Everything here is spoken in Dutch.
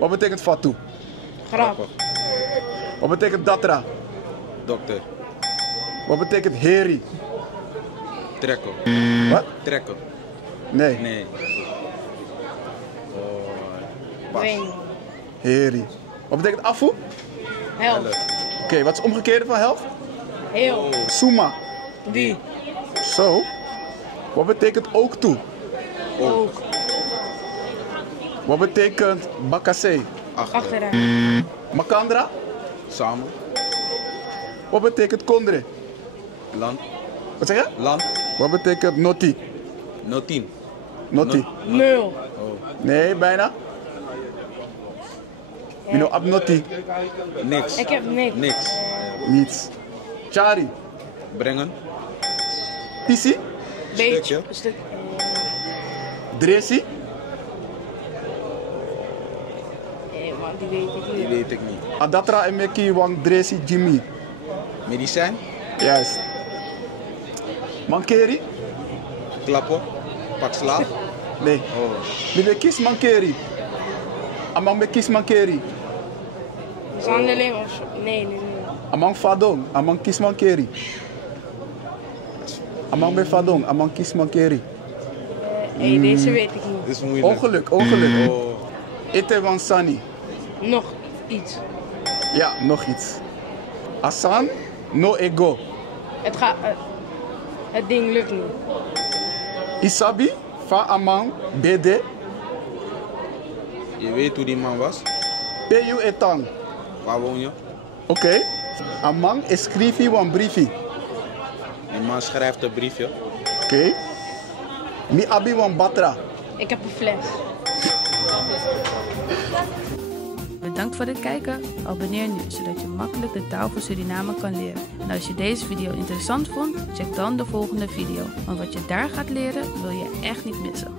Wat betekent Fatou? Grap. Wat betekent Datra? Dokter. Wat betekent Heri? Trekken. Wat? Trekken. Nee. Nee. Pas. Weet niet. Heri. Wat betekent Afu? Helft. Oké, wat is het omgekeerde van helft? Heel. Suma. Die. Zo. Wat betekent ook toe? Ook. Wat betekent Bakase? Achteruit. Makandra? Samen. Wat betekent Kondre? Land. Wat zeg je? Land. Wat betekent Noti? No 10. Noti. 0. Oh. Nee, bijna. Mino Abnoti. Niks. Ik heb niks. Niks. Niets. Chari. Brengen. Tisi. Beetje. Stukje. Een stuk. Dresi. Nee man, die weet ik Die niet. weet ik niet. Adatra Emeki Wang Dresi Jimmy. Medicijn. Juist. Mankeri? Klappen. Pak slaap. Nee. Oh. Wie wil kies Mankeri? Amang be kies Mankeri. Zandeling of zo. Nee, nee, nee. Amang Fadong. Amang kies Mankeri. Amang be Fadong. Amang kies Mankeri. Hé, deze weet ik niet. Dit is moeilijk. Ongeluk, ongeluk. Oh. Ete Wang Sani. Nog iets. Ja, nog iets. Asan no ego. Het gaat. Het ding lukt niet. Isabi fa amang BD. Je weet hoe die man was. PU etang. Waar woon je? Oké. Amang escrivi wan briefi. Die man schrijft een briefje. Oké. Mi abi wan batra. Ik heb een fles. Bedankt voor het kijken. Abonneer nu, zodat je makkelijk de taal van Suriname kan leren. En als je deze video interessant vond, check dan de volgende video. Want wat je daar gaat leren, wil je echt niet missen.